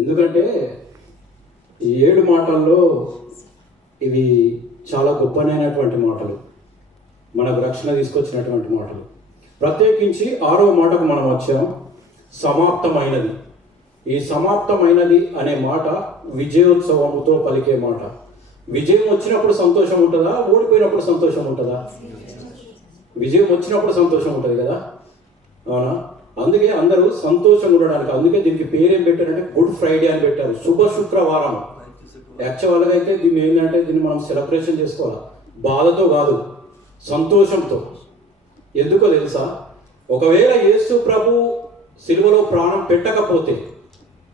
ఎందుకంటే ఈ 7 మాటల్లో ఇవి చాలా గొప్పనైనటువంటి మాటలు, మనకు రక్షణ తీసుకొచ్చినటువంటి మాటలు. ప్రత్యేకించి 6వ మాటకు మనం వచ్చాం, సమాప్తమైనది. ఈ సమాప్తమైనది అనే మాట విజయోత్సవముతో పలికే మాట. విజయం వచ్చినప్పుడు సంతోషం ఉంటుందా, ఓడిపోయినప్పుడు సంతోషం ఉంటుందా? విజయం వచ్చినప్పుడు సంతోషం ఉంటుంది కదా, అవునా? అందుకే అందరూ సంతోషం ఉండడానికి, అందుకే దీనికి పేరేం పెట్టారంటే గుడ్ ఫ్రైడే అని పెట్టారు, శుభ శుక్రవారం. యాక్చువల్గా అయితే దీన్ని ఏంటంటే దీన్ని మనం సెలబ్రేషన్ చేసుకోవాలి, బాధతో కాదు, సంతోషంతో. ఎందుకో తెలుసా? ఒకవేళ యేసు ప్రభు సిలువలో ప్రాణం పెట్టకపోతే,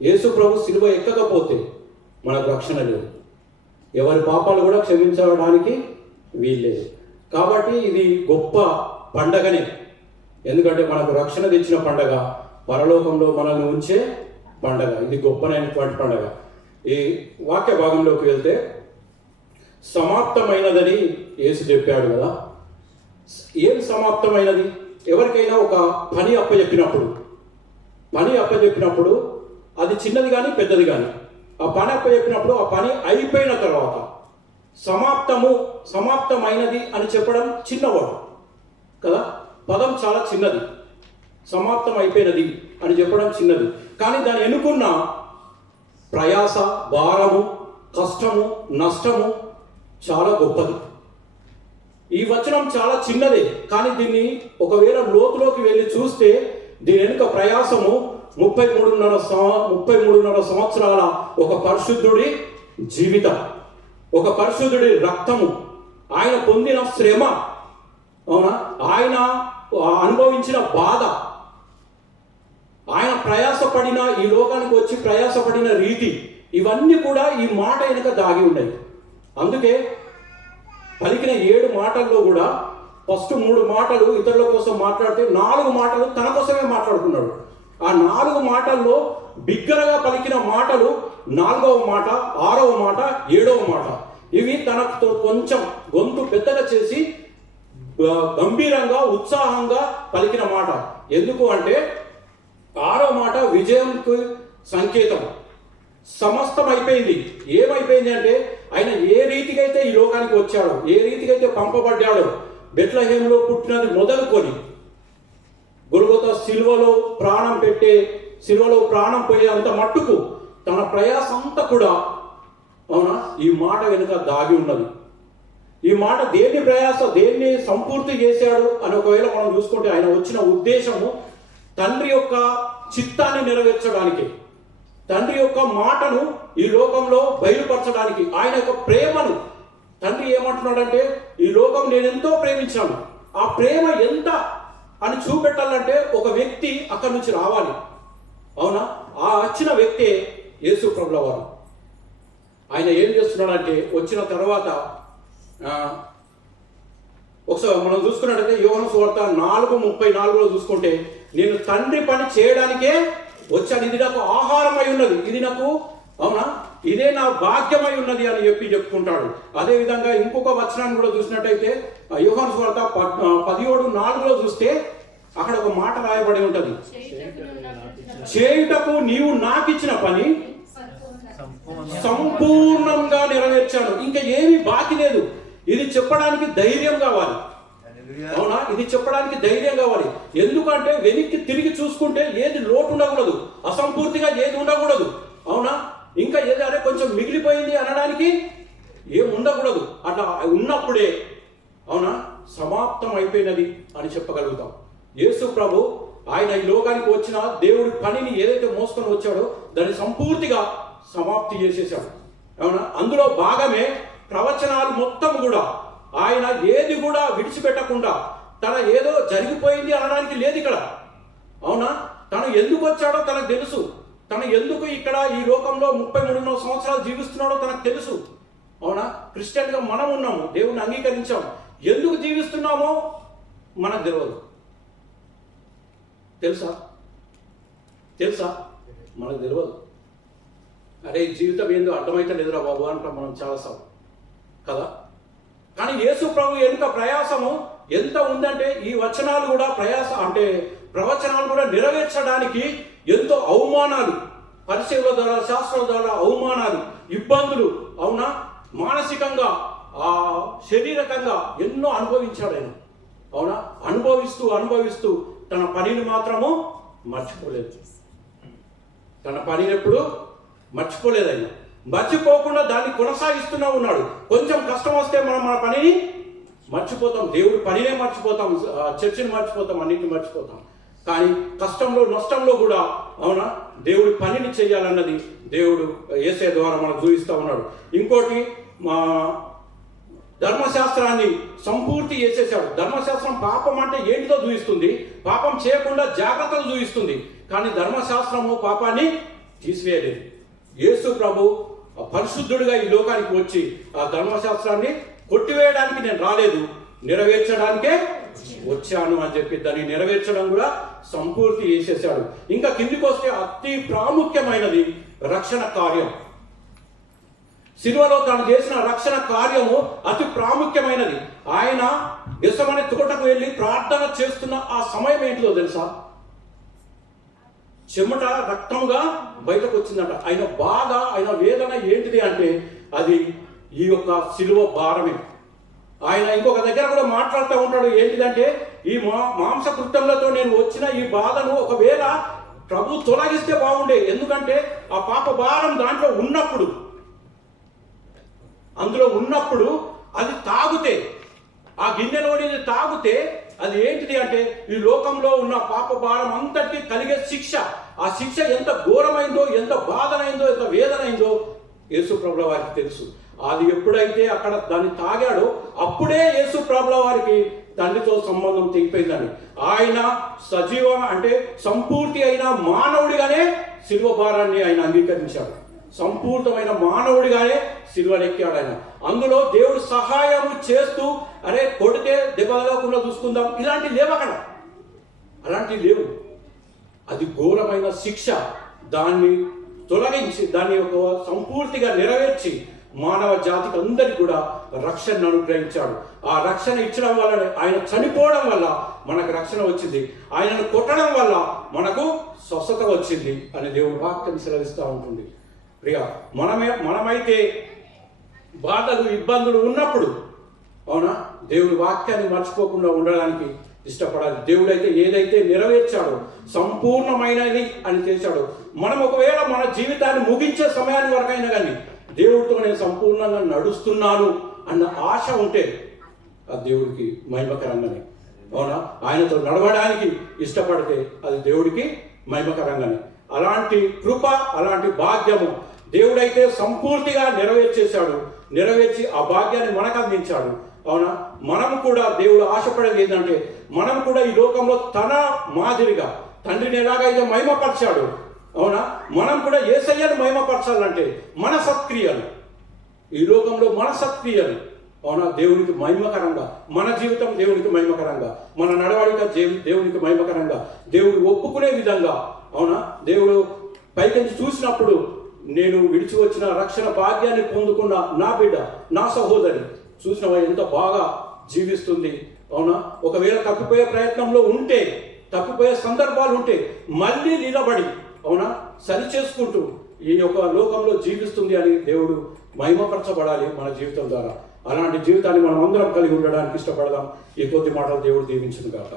యేసు ప్రభు సిలువ ఎక్కకపోతే మనకు రక్షణ లేదు, ఎవరి పాపాలు కూడా క్షమించడానికి వీల్లేదు. కాబట్టి ఇది గొప్ప పండగనే, ఎందుకంటే మనకు రక్షణ తెచ్చిన పండగ, పరలోకంలో మనల్ని ఉంచే పండగ. ఇది గొప్పనైనటువంటి పండగ. ఈ వాక్య భాగంలోకి వెళ్తే సమాప్తమైనదని యేసు చెప్పాడు కదా. ఏం సమాప్తమైనది? ఎవరికైనా ఒక పని అప్పచెప్పినప్పుడు అది చిన్నది కానీ పెద్దది కానీ, ఆ పని అప్పచెప్పినప్పుడు ఆ పని అయిపోయిన తర్వాత సమాప్తమైనది అని చెప్పడం చిన్నవాడు కదా, పదం చాలా చిన్నది. సమాప్తం అయిపోయినది అని చెప్పడం చిన్నది, కానీ దాన్ని ఎన్నుకున్న ప్రయాస, భారము, కష్టము, నష్టము చాలా గొప్పది. ఈ వచనం చాలా చిన్నదే, కానీ దీన్ని ఒకవేళ లోతులోకి వెళ్ళి చూస్తే దీని వెనుక ప్రయాసము 33.5 సంవత్సరాల ఒక పరిశుద్ధుడి జీవితం, ఒక పరిశుద్ధుడి రక్తము, ఆయన పొందిన శ్రమ, అవునా, ఆయన అనుభవించిన బాధ, ఆయన ప్రయాసపడిన, ఈ లోకానికి వచ్చి ప్రయాసపడిన రీతి, ఇవన్నీ కూడా ఈ మాట వెనుక దాగి ఉన్నాయి. అందుకే పలికిన 7 మాటల్లో కూడా ఫస్ట్ 3 మాటలు ఇతరుల కోసం మాట్లాడితే 4 మాటలు తన కోసమే మాట్లాడుకున్నాడు. ఆ 4 మాటల్లో బిగ్గరగా పలికిన మాటలు 4వ మాట, 6వ మాట, 7వ మాట. ఇవి తనతో కొంచెం గొంతు పెద్దగా చేసి గంభీరంగా, ఉత్సాహంగా పలికిన మాట. ఎందుకు అంటే 6వ మాట విజయంకు సంకేతం. సమస్తం అయిపోయింది. ఏమైపోయింది అంటే ఆయన ఏ రీతికైతే ఈ లోకానికి వచ్చాడో, ఏ రీతికైతే పంపబడ్డాడో, బెత్లెహేములో పుట్టినది మొదలుకొని గొల్గొతా సిలువలో ప్రాణం పోయే అంత మట్టుకు తన ప్రయాసం అంతా కూడా, అవునా, ఈ మాట వెనుక దాగి ఉన్నది. ఈ మాట దేన్ని ప్రయాస, దేన్ని సంపూర్తి చేశాడు అని ఒకవేళ మనం చూసుకుంటే, ఆయన వచ్చిన ఉద్దేశము తండ్రి యొక్క చిత్తాన్ని నెరవేర్చడానికి, తండ్రి యొక్క మాటను ఈ లోకంలో బయలుపరచడానికి, ఆయన యొక్క ప్రేమను. తండ్రి ఏమంటున్నాడంటే, ఈ లోకం నేను ఎంతో ప్రేమించాను, ఆ ప్రేమ ఎంత అని చూపెట్టాలంటే ఒక వ్యక్తి అక్కడి నుంచి రావాలి, అవునా? ఆ వచ్చిన వ్యక్తే యేసు ప్రభుల వారు. ఆయన ఏం చేస్తున్నాడంటే, వచ్చిన తర్వాత ఒకసారి మనం చూసుకున్నట్టయితే యోహాను సువార్త 4:34లో చూసుకుంటే, నేను తండ్రి పని చేయడానికే వచ్చాను, ఇది నాకు ఆహారమై ఉన్నది, ఇది నాకు, అవునా, ఇదే నా భాగ్యమై ఉన్నది అని చెప్పుకుంటాడు. అదేవిధంగా ఇంకొక వచనాన్ని కూడా చూసినట్టయితే యోహాను సువార్త 17:4లో చూస్తే అక్కడ ఒక మాట రాయబడి ఉంటుంది, చేయుటకు నీవు నాకు ఇచ్చిన పని సంపూర్ణంగా నెరవేర్చాను, ఇంకా ఏమీ బాకీ లేదు. ఇది చెప్పడానికి ధైర్యం కావాలి, అవునా, ఇది చెప్పడానికి ధైర్యం కావాలి. ఎందుకంటే వెనక్కి తిరిగి చూసుకుంటే ఏది లోటు ఉండకూడదు, అసంపూర్తిగా ఏది ఉండకూడదు, అవునా, ఇంకా ఏదైనా కొంచెం మిగిలిపోయింది అనడానికి ఏం ఉండకూడదు. అట్లా ఉన్నప్పుడే, అవునా, సమాప్తం అయిపోయినది అని చెప్పగలుగుతాం. యేసు ప్రభు ఆయన ఈ లోకానికి వచ్చిన దేవుడి పనిని ఏదైతే మోసుకొని వచ్చాడో దాన్ని సంపూర్తిగా సమాప్తి చేసేసాడు, అవునా. అందులో భాగమే ప్రవచనాలు మొత్తం కూడా. ఆయన ఏది కూడా విడిచిపెట్టకుండా, తన ఏదో జరిగిపోయింది అనడానికి లేదు ఇక్కడ, అవునా. తను ఎందుకు వచ్చాడో తనకు తెలుసు, తను ఎందుకు ఇక్కడ ఈ లోకంలో 33 సంవత్సరాలు జీవిస్తున్నాడో తనకు తెలుసు, అవునా. క్రిస్టియన్గా మనం ఉన్నాము, దేవుణ్ణి అంగీకరించాము, ఎందుకు జీవిస్తున్నామో మనకు తెలియదు. తెలుసా మనకు తెలియదు. అరే జీవితం ఏందో అర్థమైతే లేదురా బాబు అంటాం మనం చాలాసార్లు కదా. కానీ యేసు ప్రభు ఎంత ప్రయాసము ఎంత ఉందంటే, ఈ వచనాలు కూడా ప్రయాస అంటే ప్రవచనాలు కూడా నెరవేర్చడానికి ఎంతో అవమానాలు, పరిచయాల ద్వారా, శాస్త్రాల ద్వారా అవమానాలు, ఇబ్బందులు, అవునా, మానసికంగా, శారీరకంగా ఎన్నో అనుభవించాడు ఆయన. అవునా, అనుభవిస్తూ తన పనిని మాత్రము మర్చిపోలేదు. తన పనిని ఎప్పుడు మర్చిపోలేదు ఆయన. మర్చిపోకుండా దాన్ని కొనసాగిస్తూనే ఉన్నాడు. కొంచెం కష్టం వస్తే మనం మన పనిని మర్చిపోతాం, దేవుడి పనినే మర్చిపోతాం, చర్చిని మర్చిపోతాం, అన్నింటిని మర్చిపోతాం. కానీ కష్టంలో, నష్టంలో కూడా, అవునా, దేవుడి పనిని చేయాలన్నది దేవుడు యేసయ్య ద్వారా మనకు చూపిస్తూ ఉన్నాడు. ఇంకోటి, ధర్మశాస్త్రాన్ని సంపూర్తి చేసేసాడు. ధర్మశాస్త్రం పాపం అంటే ఏంటిదో చూపిస్తుంది, పాపం చేయకుండా జాగ్రత్తలు చూపిస్తుంది. కానీ ధర్మశాస్త్రము పాపాన్ని తీసివేయలేదు. యేసు ప్రభు పరిశుద్ధుడిగా ఈ లోకానికి వచ్చి ఆ ధర్మశాస్త్రాన్ని కొట్టివేయడానికి నేను రాలేదు, నెరవేర్చడానికే వచ్చాను అని చెప్పి దాన్ని నెరవేర్చడం కూడా సంపూర్తి చేసేసాడు. ఇంకా కిందికి వస్తే అతి ప్రాముఖ్యమైనది రక్షణ కార్యం. సిలువలో తాను చేసిన రక్షణ కార్యము అతి ప్రాముఖ్యమైనది. ఆయన గెత్సేమనే తోటకు వెళ్ళి ప్రార్థన చేస్తున్న ఆ సమయం ఏంటిదో తెలుసా? చెమట రక్తంగా బయటకు వచ్చిందట. ఆయన బాధ, ఆయన వేదన ఏంటిది అంటే అది ఈ యొక్క సిలువ భారమే. ఆయన ఇంకొక దగ్గర కూడా మాట్లాడుతూ ఉంటాడు. ఏంటిదంటే, ఈ మాంసకృత్యములతో నేను వచ్చిన ఈ బాధను ఒకవేళ ప్రభు తొలగిస్తే బాగుండే. ఎందుకంటే ఆ పాప భారం దాంట్లో ఉన్నప్పుడు, అందులో ఉన్నప్పుడు అది తాగితే, ఆ గిన్నెలోని తాగితే అది ఏంటిది అంటే ఈ లోకంలో ఉన్న పాప భారం అంతటికీ కలిగే శిక్ష. ఆ శిక్ష ఎంత ఘోరమైందో, ఎంత బాధనైందో, ఎంత వేదనైందో యేసు ప్రభుల వారికి తెలుసు. అది ఎప్పుడైతే అక్కడ దాన్ని తాగాడో అప్పుడే యేసు ప్రభుల వారికి తండ్రితో సంబంధం తెగిపోయిందని. ఆయన సజీవం అంటే సంపూర్తి అయిన మానవుడిగానే సిలువ భారాన్ని ఆయన అంగీకరించాడు. సంపూర్ణమైన మానవుడిగానే సిలువనెక్కాడు ఆయన. అందులో దేవుడు సహాయము చేస్తూ, అరే కొడితే దెబ్బలకుండా చూసుకుందాం, ఇలాంటివి లేవు అక్కడ, అలాంటివి లేవు. అది ఘోరమైన శిక్ష. దాన్ని తొలగించి దాన్ని ఒక సంపూర్తిగా నెరవేర్చి మానవ జాతికి అందరికీ కూడా రక్షణను అనుగ్రహించాడు. ఆ రక్షణ ఇచ్చడం వల్ల, ఆయన చనిపోవడం వల్ల మనకు రక్షణ వచ్చింది. ఆయనను కొట్టడం వల్ల మనకు స్వస్థత వచ్చింది అని దేవుని వాక్యం సెలవిస్తూ ఉంటుంది. ప్రియ, మనమైతే బాధలు, ఇబ్బందులు ఉన్నప్పుడు, అవునా, దేవుని వాక్యాన్ని మర్చిపోకుండా ఉండడానికి ఇష్టపడాలి. దేవుడైతే ఏదైతే నెరవేర్చాడో, సంపూర్ణమైనది అని చేశాడో, మనం ఒకవేళ మన జీవితాన్ని ముగించే సమయాన్ని వరకైనా కానీ దేవుడితో నేను సంపూర్ణంగా నడుస్తున్నాను అన్న ఆశ ఉంటే అది దేవుడికి మహిమకరంగానే. అవునా, ఆయనతో నడవడానికి ఇష్టపడితే అది దేవుడికి మహిమకరంగానే. అలాంటి కృప, అలాంటి భాగ్యము దేవుడైతే సంపూర్తిగా నెరవేర్చి ఆ భాగ్యాన్ని మనకు అందించాడు. అవునా, మనం కూడా దేవుడు ఆశపడేది ఏంటంటే, మనం కూడా ఈ లోకంలో తన మాదిరిగా తండ్రిని ఎలాగైతే మహిమపరిచాడు, అవునా, మనం కూడా యేసయ్యను మహిమపరచాలంటే మన సత్క్రియలు, ఈ లోకంలో మన సత్క్రియలు, అవునా, దేవునికి మహిమకరంగా, మన జీవితం దేవునికి మహిమకరంగా, మన నడవడిక దేవునికి మహిమకరంగా, దేవుడు ఒప్పుకునే విధంగా, అవునా, దేవుడు పైకి చూసినప్పుడు నేను విడిచి వచ్చిన రక్షణ భాగ్యాన్ని పొందుకున్న నా బిడ్డ, నా సహోదరి చూసినవా ఎంత బాగా జీవిస్తుంది. అవునా, ఒకవేళ తప్పిపోయే ప్రయత్నంలో ఉంటే, తప్పిపోయే సందర్భాలు ఉంటే మళ్ళీ నిలబడి, అవునా, సరి చేసుకుంటూ ఈ యొక్క లోకంలో జీవిస్తుంది అని దేవుడు మహిమపరచబడాలి మన జీవితం ద్వారా. అలాంటి జీవితాన్ని మనం అందరం కలిగి ఉండడానికి ఇష్టపడదాం. ఈ కొద్ది మాటలు దేవుడు దీవించును గాక.